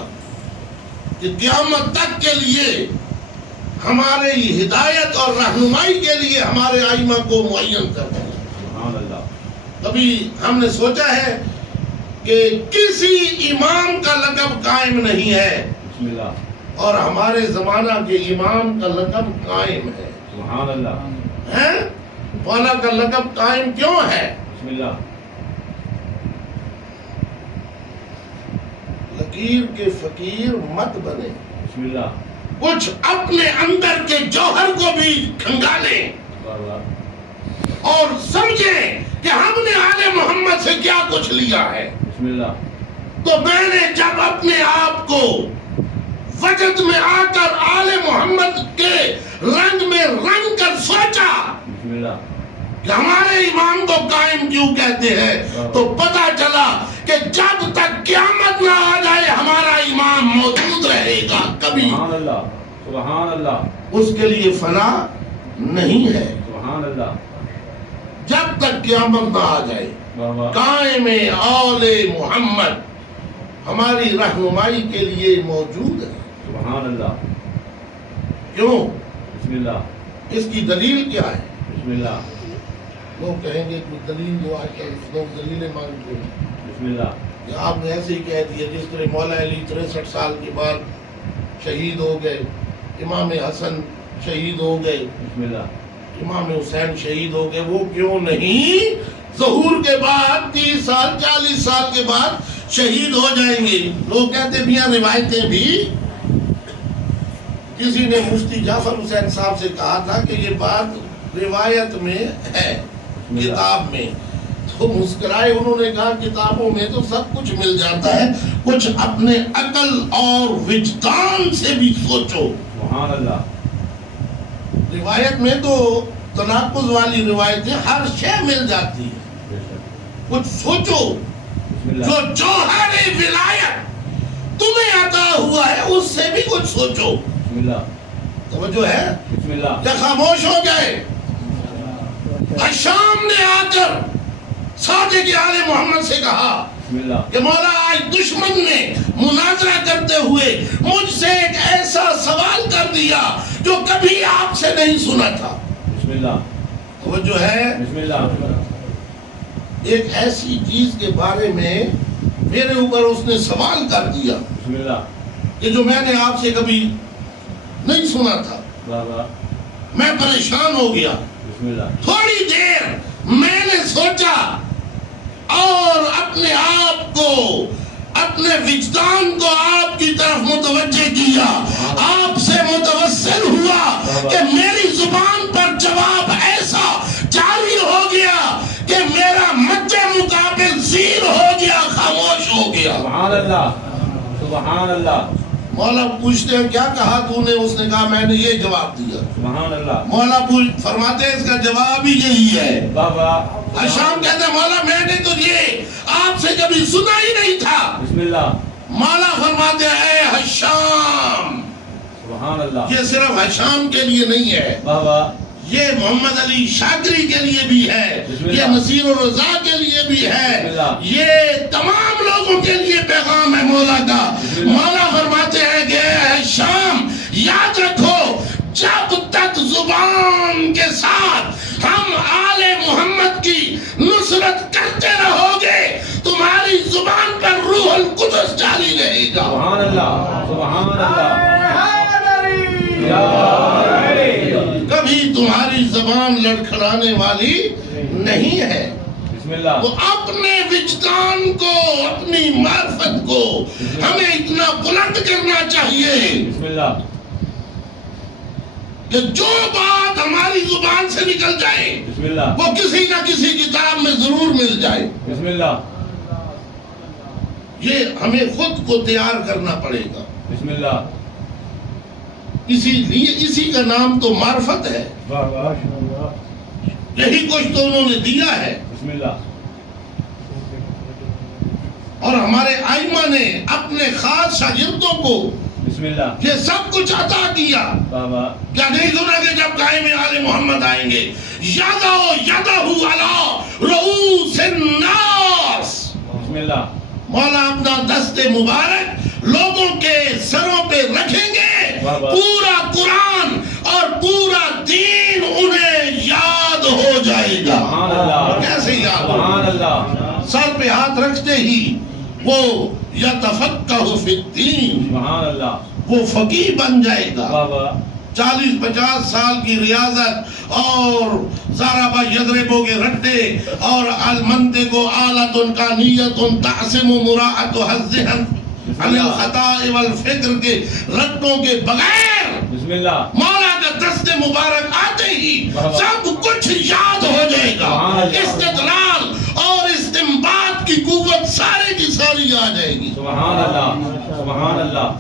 کہ قیامت تک کے لیے ہمارے ہدایت اور رہنمائی کے لیے ہمارے ائمہ کو معین کر دیا. سبحان اللہ. کبھی ہم نے سوچا ہے کہ کسی امام کا لقب قائم نہیں ہے بسم اللہ. اور ہمارے زمانہ کے امام کا لقب قائم ہے. سبحان اللہ. ہیں؟ مولا کا لقب قائم کیوں ہے؟ بسم اللہ. لکیر کے فقیر مت بنے. بسم اللہ. کچھ اپنے اندر کے جوہر کو بھی کھنگالیں واہ واہ. اور سمجھیں کہ ہم نے آل محمد سے کیا کچھ لیا ہے. بسم اللہ. تو میں نے جب اپنے آپ کو وجد میں آ کر آل محمد کے رنگ میں رنگ کر سوچا بسم اللہ. کہ ہمارے امام کو قائم کیوں کہتے ہیں تو پتا چلا کہ جب تک قیامت نہ آ جائے ہمارا امام موجود رہے گا. کبھی سبحان اللہ. سبحان اللہ. اس کے لیے فنا نہیں ہے سبحان اللہ. جب تک قیامت نہ آ جائے. واہ واہ. قائم آل محمد ہماری رہنمائی کے لیے موجود ہے. سبحان اللہ. کیوں؟ بسم اللہ. اس کی دلیل کیا ہے؟ بسم اللہ. لوگ کہیں گے کہ دلیل جو آج کل لوگ دلیلیں مانگتے ہیں بسم اللہ. کہ آپ نے ایسے ہی کہہ دیا جس طرح مولا علی 63 سال کے بعد شہید ہو گئے, امام حسن شہید ہو گئے, بسم اللہ. امام حسین شہید ہو گئے, وہ کیوں نہیں ظہور کے بعد 30 سال 40 سال کے بعد شہید ہو جائیں گے. لوگ کہتے بھی ہیں روایتیں بھی. کسی نے مفتی جعفر حسین صاحب سے کہا تھا کہ یہ بات روایت میں ہے کتاب میں, تو مسکرائے. انہوں نے کہا کتابوں میں تو سب کچھ مل جاتا ہے, کچھ اپنے عقل اور وجدان سے بھی سوچو. سبحان اللہ. روایت میں تو تناقض والی روایتیں ہر شے مل جاتی ہے. بے شک. کچھ سوچو. بسم اللہ. جو جوہر ولایت تمہیں عطا ہوا ہے اس سے بھی کچھ سوچو. بسم اللہ. توجہ ہے؟ بسم اللہ. کیا خاموش ہو گئے؟ حشام نے آ کر صادق آل محمد سے کہا بسم اللہ. کہ مولا آج دشمن نے مناظرہ کرتے ہوئے مجھ سے ایک ایسا سوال کر دیا جو کبھی آپ سے نہیں سنا تھا. بسم اللہ. وہ جو ہے بسم اللہ. ایک ایسی چیز کے بارے میں میرے اوپر اس نے سوال کر دیا بسم اللہ. کہ جو میں نے آپ سے کبھی نہیں سنا تھا. واہ واہ. میں پریشان ہو گیا. بسم اللہ. تھوڑی دیر میں نے سوچا اور اپنے آپ کو اپنے وجدان کو آپ کی طرف متوجہ کیا, آپ سے متوسل ہوا کہ میری زبان پر جواب ایسا جاری ہو گیا کہ میرا مد مقابل زیر ہو گیا, خاموش ہو گیا. سبحان اللہ. سبحان اللہ. مولا پوچھتے ہیں کیا کہا تو نے؟ اس نے کہا میں نے یہ جواب دیا. سبحان اللہ. مولا فرماتے ہیں اس کا جواب ہی یہی ہے. واہ واہ. حشام کہتے ہیں مولا میں نے تو یہ آپ سے کبھی سنا ہی نہیں تھا. بسم اللہ. مولا فرماتے ہیں اے حشام, سبحان اللہ. یہ صرف حشام کے لیے نہیں ہے, واہ واہ. یہ محمد علی شاکری کے لیے بھی ہے, یہ نصیر الرضا کے لیے بھی ہے, یہ تمام لوگوں کے لیے پیغام ہے مولا کا. مولا فرماتے ہیں کہ اے حشام یاد رکھو جب تک زبان کے ساتھ ہم آل محمد کی نصرت کرتے رہو گے تمہاری زبان پر روح القدس جاری رہے گا. سبحان اللہ. سبحان اللہ. کبھی تمہاری زبان لڑکھڑانے والی نہیں ہے. بسم اللہ. تو اپنے وجدان کو, اپنی معرفت کو ہمیں اتنا بلند کرنا چاہیے بسم اللہ. کہ جو بات ہماری زبان سے نکل جائے بسم اللہ. وہ کسی نہ کسی کتاب میں ضرور مل جائے. بسم اللہ. یہ ہمیں خود کو تیار کرنا پڑے گا. بسم اللہ. اسی لیے اسی کا نام تو معرفت ہے. واہ واہ. یہی کچھ تو انہوں نے دیا ہے. بسم اللہ. اور ہمارے ائمہ نے اپنے خاص شاگردوں کو بسم اللہ یہ سب کچھ عطا کیا. بابا کیا نہیں سنا کہ جب قائم آل محمد آئیں گے یدہ علی رؤوس الناس, بسم اللہ مولا اپنا دست مبارک لوگوں کے سروں پہ رکھیں گے, پورا قرآن اور پورا دین انہیں یاد ہو جائے گا. سبحان اللہ کیسے یاد ہو؟ سبحان اللہ سر پہ ہاتھ رکھتے ہی وہ یتفقہ فی الدین, سبحان اللہ وہ فقیہ بن جائے گا. بابا 40-50 سال کی ریاضت اور ضرب یضربو کے رٹے اور المنطق آلۃ کا نیت تعصم مراعۃ الذہن عن الخطاء والفکر کے رٹوں کے بغیر بسم اللہ مولا کا دست مبارک آتے ہی سب کچھ یاد ہو جائے گا. استدلال اور استنباط کی قوت سارے کی ساری آ جائے گی. سبحان اللہ سبحان اللہ.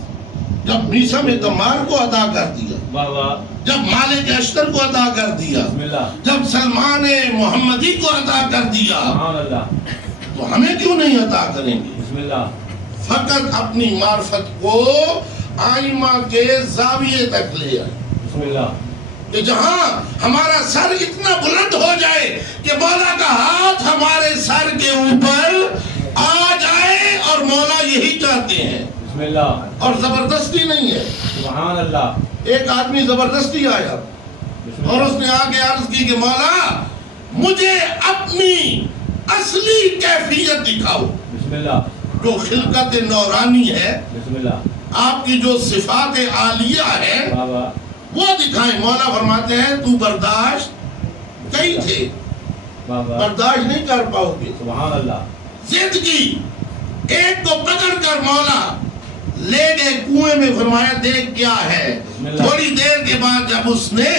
جب میسا میں تمار کو عطا کر دیا, بابا جب مالک اشتر کو عطا کر دیا, بسم اللہ جب سلمان محمدی کو عطا کر دیا, سبحان اللہ تو ہمیں کیوں نہیں عطا کریں گے؟ بسم اللہ فقط اپنی معرفت کو آئمہ کے زاویے تک لے آئے بسم اللہ کہ جہاں ہمارا سر اتنا بلند ہو جائے کہ مولا کا ہاتھ ہمارے سر کے اوپر آ جائے, اور مولا یہی چاہتے ہیں. بسم اللہ اور زبردستی نہیں ہے. سبحان اللہ. ایک آدمی زبردستی آیا اور اس نے آگے عرض کی کہ مولا مجھے اپنی اصلی کیفیت دکھاؤ, بسم اللہ جو خلقت نورانی ہے, بسم اللہ آپ کی جو صفات عالیہ ہے بابا وہ دکھائیں. مولا فرماتے ہیں تو برداشت کئی تھے, بابا برداشت نہیں کر پاؤ گے. سبحان اللہ. ضد کی, ایک کو پکڑ کر مولا لے گئے کنویں میں, فرمایا دیکھ کیا ہے. تھوڑی دیر کے بعد جب اس نے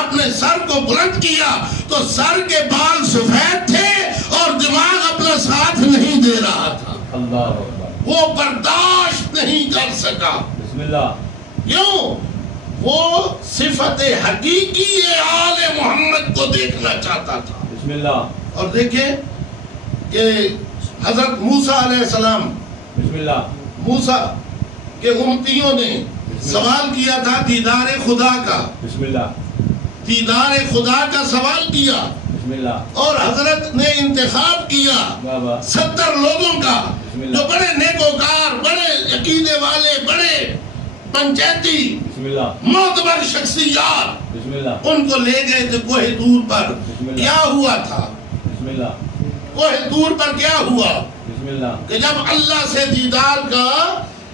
اپنے سر کو بلند کیا تو سر کے بال سفید تھے اور دماغ اپنا ساتھ نہیں دے رہا تھا. اللہ اکبر. وہ برداشت نہیں کر سکا. بسم اللہ. کیوں؟ وہ صفت حقیقی آل محمد کو دیکھنا چاہتا تھا. بسم اللہ. اور دیکھیں کہ حضرت موسیٰ علیہ السلام, بسم اللہ موسیٰ کے امتیوں نے سوال کیا تھا دیدار خدا کا, بسم اللہ دیدار خدا کا سوال کیا, بسم اللہ اور حضرت نے انتخاب کیا بابا 70 لوگوں کا جو بڑے نیکوکار, بڑے عقیدے والے, بڑے پنچایتی, بسم اللہ معتبر شخصیات, بسم اللہ ان کو لے گئے تھے کوہ طور پر. کیا ہوا تھا بسم اللہ کوہ طور پر؟ کیا ہوا بسم اللہ کہ جب اللہ سے دیدار کا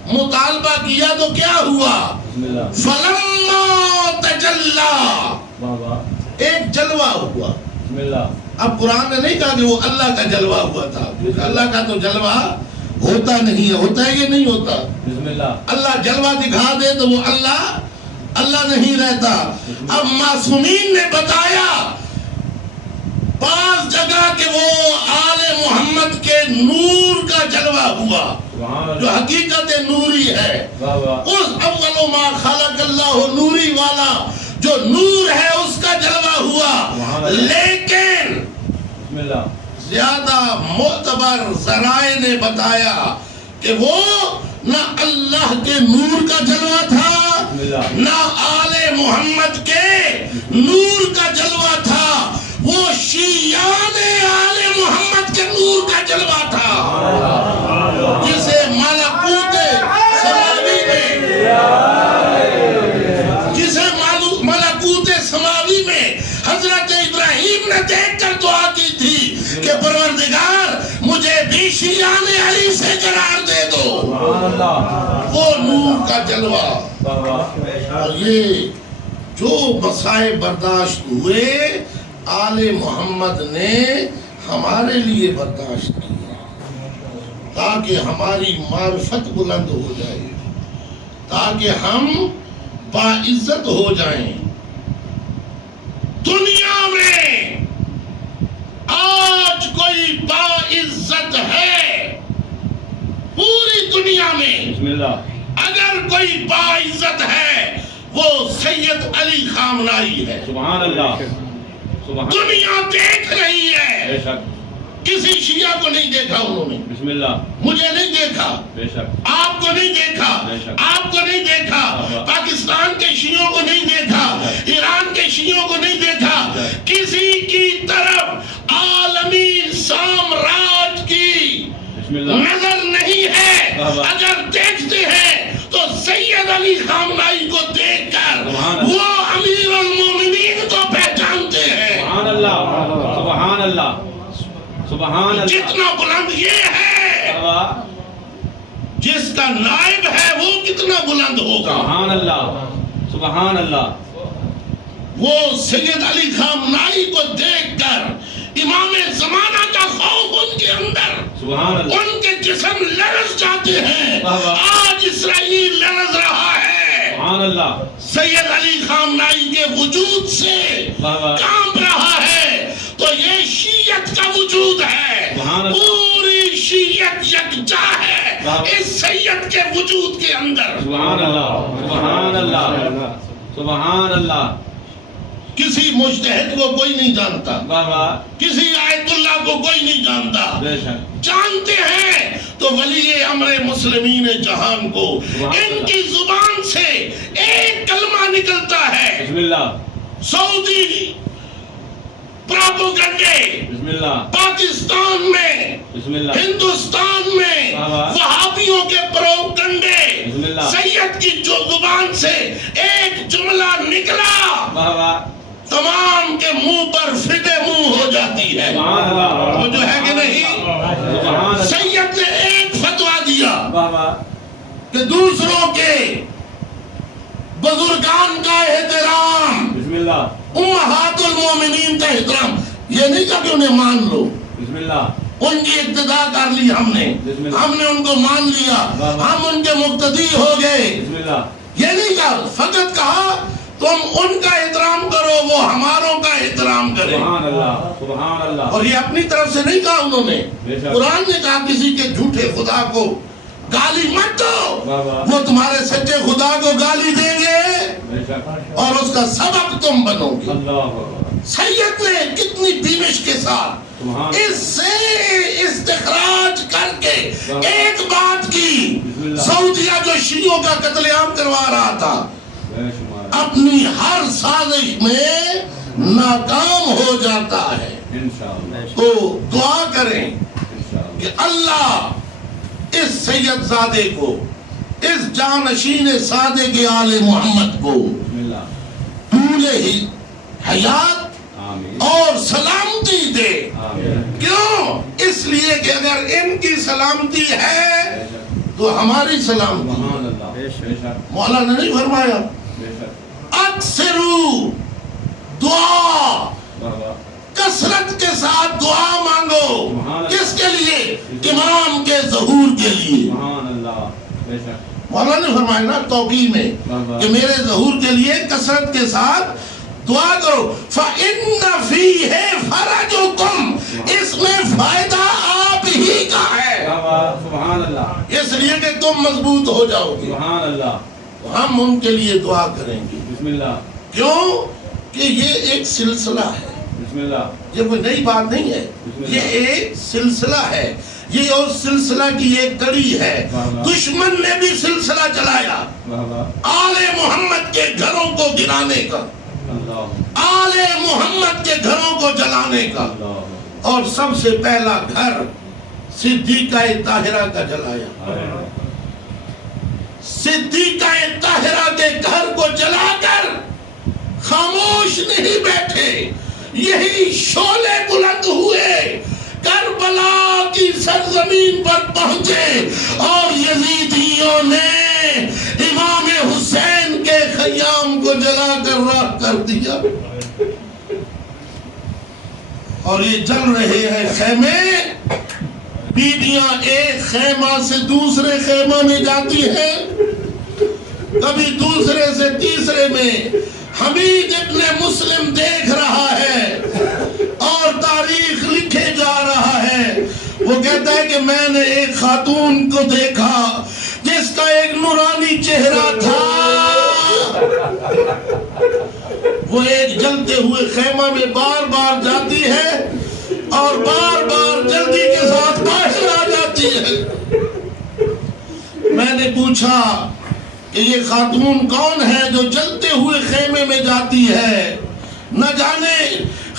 مطالبہ کیا تو کیا ہوا؟ بسم اللہ فَلَمَّا تَجَلَّا, بابا ایک جلوہ ہوا. بسم اللہ. اب قرآن نے نہیں کہا کہ وہ اللہ کا جلوہ ہوا تھا, اللہ کا تو جلوہ ہوتا نہیں ہے. ہوتا ہے کہ نہیں ہوتا؟ بسم اللہ. اللہ جلوہ دکھا دے تو وہ اللہ نہیں رہتا. اب معصومین نے بتایا 5 جگہ کہ وہ آل محمد کے نور کا جلوہ ہوا جو حقیقت نوری ہے. اس اول ما خلق اللہ نوری والا جو نور ہے اس کا جلوہ ہوا. لیکن بسم اللہ زیادہ معتبر ذرائع نے بتایا کہ وہ نہ اللہ کے نور کا جلوہ تھا, نہ آل محمد کے نور کا جلوہ تھا, وہ شیعان آل محمد کے نور کا جلوہ تھا جسے ملکوت سماوی میں, جسے ملکوت سماوی میں حضرت ابراہیم نے دیکھ کر دعا کی تھی کہ پروردگار مجھے بھی شیعان علی سے قرار دے دو. وہ نور کا جلوہ. اور یہ جو مسائب برداشت ہوئے آل محمد نے ہمارے لیے برداشت کیا تاکہ ہماری معرفت بلند ہو جائے, تاکہ ہم باعزت ہو جائیں. دنیا میں آج کوئی باعزت ہے پوری دنیا میں؟ بسم اللہ. اگر کوئی باعزت ہے وہ سید علی خامنائی ہے. سبحان اللہ. دنیا دیکھ رہی ہے. بے شک کسی شیعہ کو نہیں دیکھا انہوں نے، بسم اللہ مجھے نہیں دیکھا، بے شک آپ کو نہیں دیکھا، بے شک آپ کو نہیں دیکھا، پاکستان کے شیعوں کو نہیں دیکھا، ایران کے شیعوں کو نہیں دیکھا، کسی کی طرف عالمی سامراج کی بسم اللہ نظر نہیں ہے۔ اگر دیکھتے ہیں تو سید علی خامنہئی کو دیکھ کر وہ امیر المومنین کو پہچانتے ہیں۔ سبحان اللہ سبحان اللہ سبحان اللہ، جتنا بلند یہ ہے، جس کا نائب ہے وہ کتنا بلند ہوگا۔ سبحان اللہ سبحان اللہ، وہ سید علی خامنہئی کو دیکھ کر امام زمانہ کا خوف ان کے اندر، سبحان اللہ، ان کے جسم لرز جاتے ہیں۔ آج اسرائیل لرز رہا ہے، سبحان اللہ، سید علی خامنہئی کے وجود سے کانپ رہا ہے۔ تو یہ شیعت کا وجود ہے، پوری شیعت یکجا ہے اس سید کے وجود کے اندر۔ سبحان اللہ سبحان اللہ سبحان اللہ، کسی مجتہد کو کوئی نہیں جانتا، بابا کسی آیت اللہ کو کوئی نہیں جانتا، بے شک جانتے ہیں تو ولی امر مسلمین جہان کو۔ ان کی زبان سے ایک کلمہ نکلتا ہے، بسم اللہ سعودی پراپوگنڈے بسم اللہ پاکستان میں، بسم اللہ، ہندوستان میں وہابیوں کے پروپگنڈے، سید کی جو زبان سے ایک جملہ نکلا بابا تمام کے منہ پر فٹے منہ ہو جاتی ہے۔ سبحان اللہ، وہ جو ہے کہ نہیں، سبحان اللہ، سید نے ایک فتویٰ دیا بابا کہ دوسروں کے بزرگان کا احترام، بسم اللہ امہات المومنین کا احترام، یہ نہیں کہا کہ انہیں مان لو، بسم اللہ، ان کی اقتداء کر لی ہم نے ان کو مان لیا، ہم ان کے مقتدی ہو گئے، بسم اللہ، یہ نہیں کہا، فقط کہا تم ان کا احترام کرو، وہ ہماروں کا احترام کرے۔ سبحان اللہ سبحان اللہ، اور یہ اپنی طرف سے نہیں کہا انہوں نے، قرآن نے کہا کسی کے جھوٹے خدا کو گالی مت دو، وہ تمہارے سچے خدا کو گالی دیں گے بے شک اور اس کا سبب تم بنو گے۔ اللہ، سید نے کتنی بینش کے ساتھ اس سے استخراج کر کے ایک بات کی، سعودیہ جو شیعوں کا قتل عام کروا رہا تھا اپنی ہر سازش میں ناکام ہو جاتا ہے۔ تو دعا کریں کہ اللہ اس سید زادے کو، اس جانشین سادے کے آل محمد کو طول ہی حیات اور سلامتی دے۔ کیوں؟ اس لیے کہ اگر ان کی سلامتی ہے تو ہماری سلامتی۔ مولانا نے نہیں فرمایا اکثرو دعا، کثرت کے ساتھ دعا مانگو، کس کے لیے؟ امام کے ظہور کے لیے۔ مولانا نے فرمایا نا توقیع میں کہ میرے ظہور کے لیے کثرت کے ساتھ دعا کرو۔ فَإِنَّ فِيهِ فَرَجُكُمْ، اس میں فائدہ آپ ہی کا ہے، اس لیے کہ تم مضبوط ہو جاؤ گے۔ ہم ان کے لیے دعا کریں گے۔ کیوں کہ یہ ایک سلسلہ ہے، یہ کوئی نئی بات نہیں ہے، یہ ایک سلسلہ ہے، یہ اور سلسلہ کی ایک کڑی ہے۔ دشمن نے بھی سلسلہ چلایا آل محمد کے گھروں کو گرانے کا، آل محمد کے گھروں کو جلانے کا، اور سب سے پہلا گھر صدیقہ طاہرہ کا جلایا۔ صدیقہ طاہرہ کے گھر کو جلا کر خاموش نہیں بیٹھے، یہی شعلے بلند ہوئے، کربلا کی سرزمین پر پہنچے اور یزیدیوں نے امام حسین کے خیام کو جلا کر راکھ کر دیا، اور یہ جل رہے ہیں خیمے۔ بیویاں ایک خیمہ سے دوسرے خیمہ میں جاتی ہیں، کبھی دوسرے سے تیسرے میں۔ حمید ابن مسلم دیکھ رہا ہے اور تاریخ لکھے جا رہا ہے۔ وہ کہتا ہے کہ میں نے ایک خاتون کو دیکھا جس کا ایک نورانی چہرہ تھا، وہ ایک جلتے ہوئے خیمہ میں بار بار جاتی ہے، اور بار بار جلدی کے ساتھ باہر آ جاتی ہے۔ میں نے پوچھا کہ یہ خاتون کون ہے جو جلتے ہوئے خیمے میں جاتی ہے؟ نہ جانے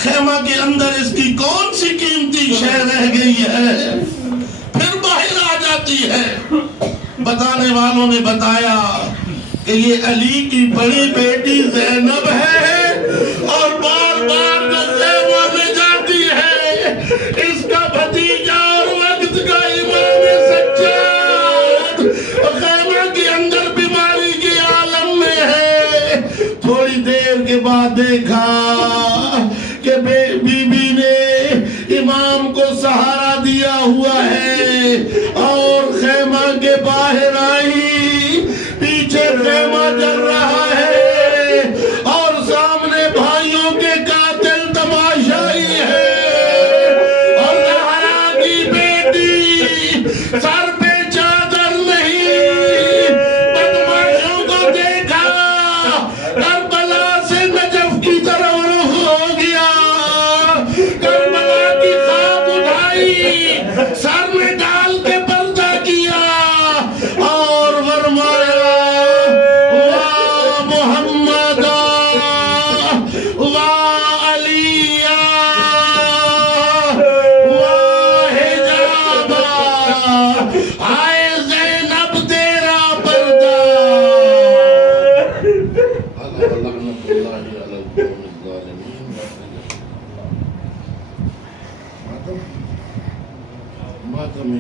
خیمہ کے اندر اس کی کون سی قیمتی شے رہ گئی ہے، پھر باہر آ جاتی ہے۔ بتانے والوں نے بتایا کہ یہ علی کی بڑی بیٹی زینب ہے، اور بار بار جو خیمہ میں جاتی ہے اس کا بھتیجا اور وقت کا امام سجاد خیمہ کے اندر بیماری کے عالم میں ہے۔ تھوڑی دیر کے بعد دیکھا کہ بی بی نے امام کو سہارا دیا ہوا ہے اور خیمہ کے باہر آئی، پیچھے خیمہ جل رہا ہے اور سامنے بھائیوں کے قاتل تماشائی ہے، اور زہرا کی بیٹی سر پہ چادر نہیں، بدماشوں کو دیکھا، کربلا سے نجف کی طرف رخ ہو گیا، کربلا کی خواب اٹھائی، سر میں ڈال کے پردہ کیا اور فرمایا وا محمد وا علی وا حجاب، آئے زینب تیرا پردہ۔ لعنت اللہ علی القوم الظالمین۔ ماتم